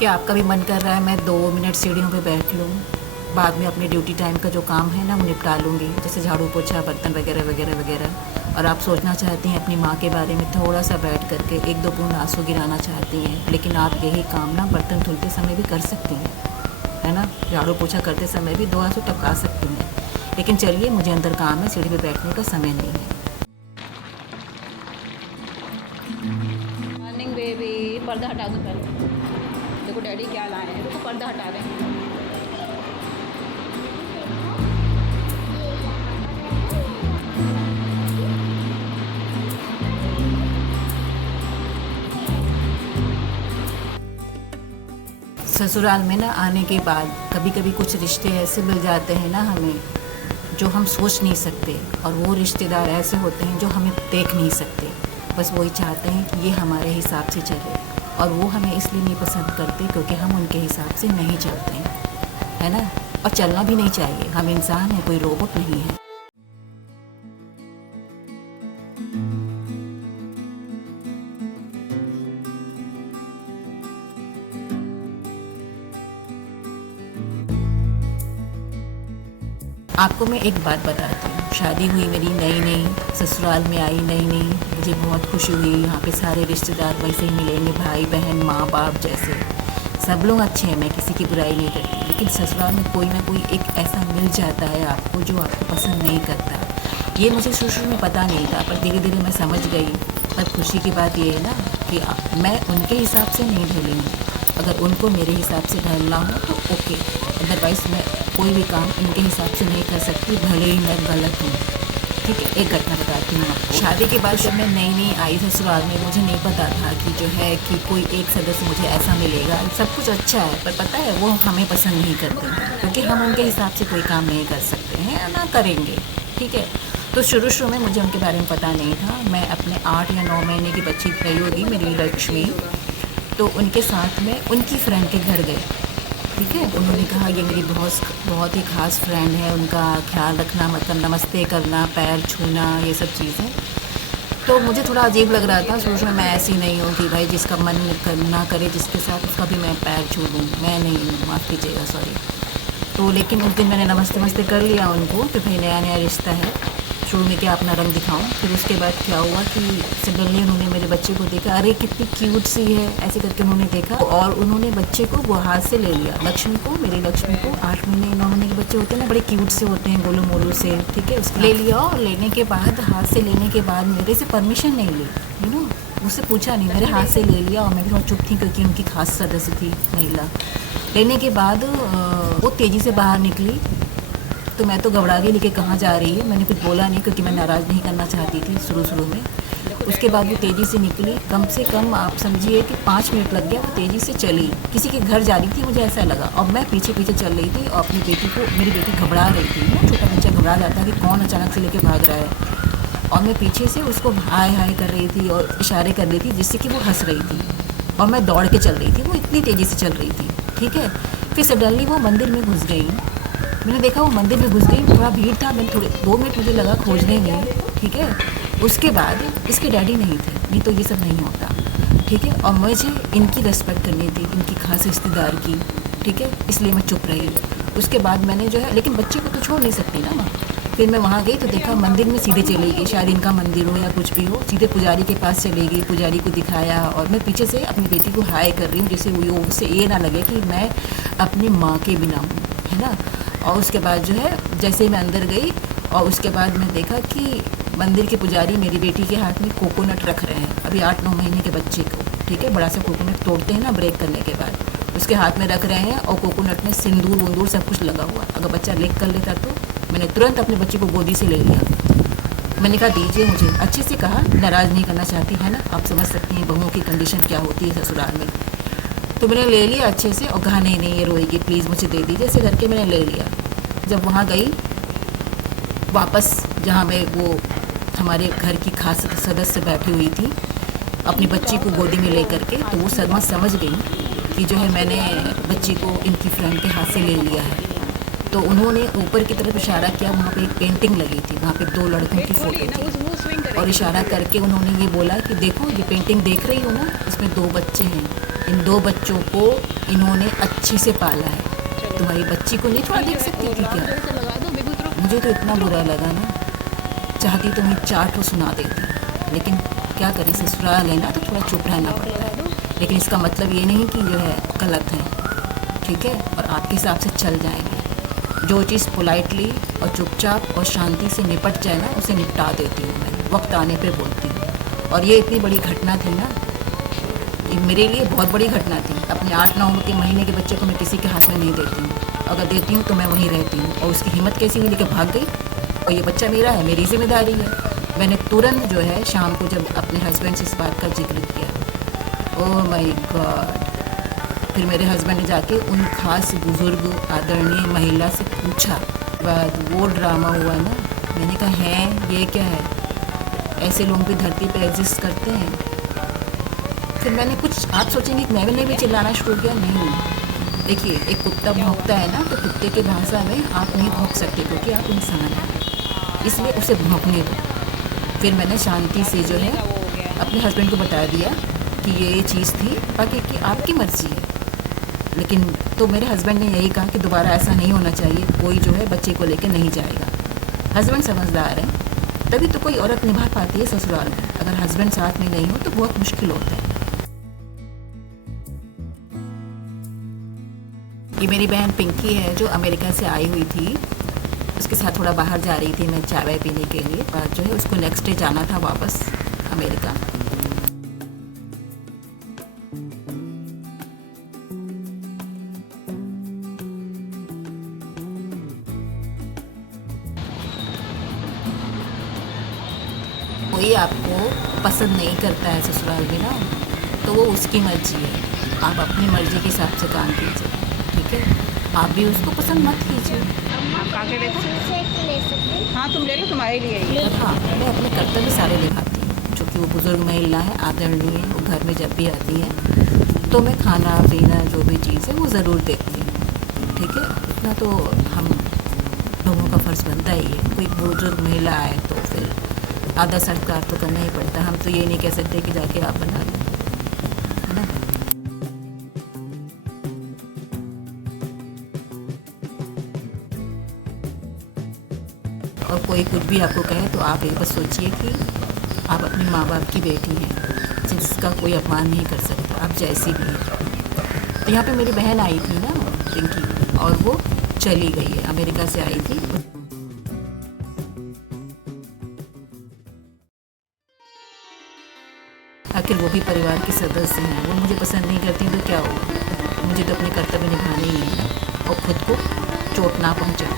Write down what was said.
क्या आपका भी मन कर रहा है मैं 2 मिनट सीढ़ियों पे बैठ लूँ, बाद में अपने ड्यूटी टाइम का जो काम है ना वो निपटा लूँगी, जैसे झाड़ू पोछा बर्तन वगैरह वगैरह वगैरह। और आप सोचना चाहती हैं अपनी माँ के बारे में, थोड़ा सा बैठ करके 1-2 बूंद आंसू गिराना चाहती हैं, लेकिन आप यही काम ना बर्तन धुलते समय भी कर सकती हैं, है ना। झाड़ू पोछा करते समय भी 2 आंसू टपका सकती हैं। लेकिन चलिए, मुझे अंदर काम है, सीढ़ी पे बैठने का समय नहीं है। मॉर्निंग बेबी, पर्दा हटा दो पहले। देखो डैडी क्या लाए हैं, देखो पर्दा हटा रहे हैं। ससुराल में ना आने के बाद कभी कभी कुछ रिश्ते ऐसे मिल जाते हैं ना हमें, जो हम सोच नहीं सकते, और वो रिश्तेदार ऐसे होते हैं जो हमें देख नहीं सकते। बस वही चाहते हैं कि ये हमारे हिसाब से चले, और वो हमें इसलिए नहीं पसंद करते क्योंकि हम उनके हिसाब से नहीं चलते हैं, है ना। और चलना भी नहीं चाहिए, हम इंसान हैं, कोई रोबोट नहीं है। आपको मैं एक बात बताती हूँ, शादी हुई मेरी नई नई, ससुराल में आई नई नई, मुझे बहुत खुशी हुई। यहाँ पे सारे रिश्तेदार वैसे ही मिलेंगे, भाई बहन माँ बाप जैसे, सब लोग अच्छे हैं, मैं किसी की बुराई नहीं करती। लेकिन ससुराल में कोई ना कोई एक ऐसा मिल जाता है आपको जो आपको पसंद नहीं करता। ये मुझे शुरू में पता नहीं था, पर धीरे धीरे मैं समझ गई। पर खुशी की बात ये है ना कि मैं उनके हिसाब से नहीं ढलूँगी, अगर उनको मेरे हिसाब से ढलना हो तो ओके, अदरवाइज़ मैं कोई भी काम उनके हिसाब से नहीं कर सकती, भले ही मैं गलत हूँ। ठीक है, एक घटना बताती हूँ आपको। शादी के बाद जब मैं नई नई आई ससुराल में, मुझे नहीं पता था कि जो है कि कोई एक सदस्य मुझे ऐसा मिलेगा। सब कुछ अच्छा है, पर पता है वो हमें पसंद नहीं करते, क्योंकि हम उनके हिसाब से कोई काम नहीं कर सकते हैं, ना करेंगे। ठीक है, तो शुरू में मुझे उनके बारे में पता नहीं था। मैं अपने 8 या 9 महीने की बच्ची रही होगी मेरी लक्ष्मी, तो उनके साथ में उनकी फ्रेंड के घर गए। ठीक है, उन्होंने कहा ये मेरी बहुत ही ख़ास फ्रेंड है, उनका ख्याल रखना, मतलब नमस्ते करना, पैर छूना, ये सब चीज़ें। तो मुझे थोड़ा अजीब लग रहा था। शुरू में मैं ऐसी नहीं हूँ कि भाई जिसका मन ना करे जिसके साथ, उसका भी मैं पैर छू लूँ, मैं नहीं, माफ़ कीजिएगा, सॉरी। तो लेकिन उस दिन मैंने नमस्ते नमस्ते कर लिया उनको कि भाई नया नया रिश्ता है, शुरू में क्या अपना रंग दिखाऊं। फिर उसके बाद क्या हुआ कि सडनली उन्होंने मेरे बच्चे को देखा, अरे कितनी क्यूट सी है, ऐसे करके उन्होंने देखा, और उन्होंने बच्चे को वो हाथ से ले लिया। लक्ष्मी को, मेरी लक्ष्मी को, 8 महीने 9 महीने के बच्चे होते हैं ना, बड़े क्यूट से होते हैं, गोलू मोलू से। ठीक है, उसको ले लिया, और लेने के बाद, हाथ से लेने के बाद मेरे से परमिशन नहीं ली, यू नो, मुझसे पूछा नहीं, मेरे हाथ से ले लिया। और मैं भी थोड़ा चुप थी क्योंकि उनकी खास सदस्य थी महिला। लेने के बाद वो तेज़ी से बाहर निकली, तो मैं तो घबरा गई, लेके कहाँ जा रही है, मैंने कुछ बोला नहीं क्योंकि मैं नाराज़ नहीं करना चाहती थी शुरू में। उसके बाद वो तेज़ी से निकली, कम से कम आप समझिए कि 5 मिनट लग गया, वो तेज़ी से चली, किसी के घर जा रही थी मुझे ऐसा लगा। और मैं पीछे पीछे चल रही थी, और अपनी बेटी को, मेरी बेटी घबरा रही थी ना, छोटा बच्चा घबरा जाता है कि कौन अचानक से लेके भाग रहा है, और मैं पीछे से उसको हाय हाय कर रही थी और इशारे कर रही थी जिससे कि वो हंस रही थी, और मैं दौड़ के चल रही थी, वो इतनी तेज़ी से चल रही थी। ठीक है, फिर सडनली वो मंदिर में घुस गई। मैंने देखा वो मंदिर में घुस गई, थोड़ा भीड़ था, मैंने थोड़े 2 मिनट मुझे लगा खोजने में। ठीक है, उसके बाद इसके डैडी नहीं थे, नहीं तो ये सब नहीं होता। ठीक है, और मुझे इनकी रिस्पेक्ट करनी थी, इनकी खास रिश्तेदार की। ठीक है, इसलिए मैं चुप रही। उसके बाद मैंने जो है, लेकिन बच्चे को तो छोड़ नहीं सकती ना मैं। फिर मैं वहाँ गई तो देखा मंदिर में सीधे चली गई, शायद इनका मंदिर हो या कुछ भी हो, सीधे पुजारी के पास चली गई, पुजारी को दिखाया, और मैं पीछे से अपनी बेटी को हाय कर रही हूँ, जैसे वो उससे ये ना लगे कि मैं अपनी माँ के बिना हूँ, है ना। और उसके बाद जो है, जैसे ही मैं अंदर गई, और उसके बाद मैं देखा कि मंदिर के पुजारी मेरी बेटी के हाथ में कोकोनट रख रहे हैं, अभी 8-9 महीने के बच्चे को। ठीक है, बड़ा सा कोकोनट तोड़ते हैं ना ब्रेक करने के बाद, उसके हाथ में रख रहे हैं, और कोकोनट में सिंदूर वंदूर सब कुछ लगा हुआ। अगर बच्चा लिक कर लेता तो मैंने तुरंत अपने बच्चे को गोदी से ले लिया। मैंने कहा दीजिए मुझे, अच्छे से कहा, नाराज़ नहीं करना चाहती, है ना, आप समझ सकती हैं बहुओं की कंडीशन क्या होती है ससुराल में। तो मैंने ले लिया अच्छे से, और कहा नहीं ये रोएगी, प्लीज़ मुझे दे दीजिए, ऐसे करके मैंने ले लिया। जब वहाँ गई वापस, जहाँ मैं, वो हमारे घर की खास सदस्य बैठी हुई थी अपनी बच्ची को गोदी में ले करके, तो वो सदमा समझ गई कि जो है मैंने बच्ची को इनकी फ्रेंड के हाथ से ले लिया है। तो उन्होंने ऊपर की तरफ इशारा किया, वहाँ पे एक पेंटिंग लगी थी, वहाँ पे 2 लड़कों की फ़ोटो थी, और इशारा करके उन्होंने ये बोला कि देखो ये पेंटिंग देख रही हो ना, इसमें 2 बच्चे हैं, इन 2 बच्चों को इन्होंने अच्छे से पाला है। तुम्हारी बच्ची को नहीं थोड़ा देख सकती थी क्या? तो लगा दो बेबी उतरो। मुझे तो इतना बुरा लगा ना, चाहती तो मैं 4 ठो सुना देती, लेकिन क्या करें, ससुराल है ना तो थोड़ा चुप रहना पड़ता है। लेकिन इसका मतलब ये नहीं कि जो है गलत है, ठीक है, और आपके हिसाब से चल जाएंगे। जो चीज़ पोलाइटली और चुपचाप और शांति से निपट जाए ना, उसे निपटा देती हूँ मैं, वक्त आने पे बोलती हूँ। और ये इतनी बड़ी घटना थी ना, ये मेरे लिए बहुत बड़ी घटना थी। अपने 8-9 के महीने के बच्चे को मैं किसी के हाथ में नहीं देती हूँ। अगर देती हूँ तो मैं वहीं रहती हूँ। और उसकी हिम्मत कैसी हुई, लेकर भाग गई। और ये बच्चा मेरा है, मेरी जिम्मेदारी है। मैंने तुरंत जो है शाम को जब अपने हस्बैंड से इस बात का जिक्र किया, ओह माय गॉड, फिर मेरे हस्बैंड ने जाके उन खास बुज़ुर्ग आदरणीय महिला से पूछा। बाद वो ड्रामा हुआ ना, मैंने कहा है ये क्या है, ऐसे लोग भी धरती पे एग्जिस्ट करते हैं। फिर मैंने कुछ, आप सोचेंगे कि मैंने भी चिल्लाना शुरू किया, नहीं। देखिए, एक कुत्ता भौंकता है ना, तो कुत्ते की भाषा में आप नहीं भौंक सकते क्योंकि आप इंसान हैं, इसलिए उसे भौंकने दो। फिर मैंने शांति से जो है अपने हस्बैंड को बता दिया कि ये चीज़ थी, बाकी की आपकी मर्ज़ी है। लेकिन तो मेरे हस्बैंड ने यही कहा कि दोबारा ऐसा नहीं होना चाहिए, कोई जो है बच्चे को लेकर नहीं जाएगा। हस्बैंड समझदार है, तभी तो कोई औरत निभा पाती है ससुराल में। अगर हस्बैंड साथ में नहीं हो तो बहुत मुश्किल होता है। ये मेरी बहन पिंकी है जो अमेरिका से आई हुई थी, उसके साथ थोड़ा बाहर जा रही थी मैं चाय वाय पीने के लिए। बाद जो है उसको नेक्स्ट डे जाना था वापस अमेरिका। कोई आपको पसंद नहीं करता है ससुराल में ना, तो वो उसकी मर्जी है। आप अपनी मर्जी के हिसाब से काम कीजिए, ठीक है। आप भी उसको पसंद मत कीजिए। आप खा के देखो। हाँ तुम ले लो, तुम्हारे लिए ही। और हाँ, मैं अपने कर्तव्य सारे निभाती हूँ। चूँकि वो बुज़ुर्ग महिला है, आदरणीय है, वो घर में जब भी आती है तो मैं खाना पीना जो भी चीज़ है वो ज़रूर देखती हूँ, ठीक है। इतना तो हम लोगों का फ़र्ज़ बनता ही है। कोई बुज़ुर्ग महिला आए तो फिर आदर सत्कार तो करना ही पड़ता है। हम तो ये नहीं कह सकते कि जाके आप बना लो, है ना। और कोई कुछ भी आपको कहे तो आप ये बस सोचिए कि आप अपने माँ बाप की बेटी हैं, जिसका कोई अपमान नहीं कर सकता, आप जैसी भी हैं। तो यहाँ पे मेरी बहन आई थी ना पिंकी, और वो चली गई है, अमेरिका से आई थी। आखिर वो भी परिवार के सदस्य हैं। वो मुझे पसंद नहीं करती तो क्या होगा, मुझे तो अपने कर्तव्य निभाने ही है और खुद को चोट ना पहुँचा।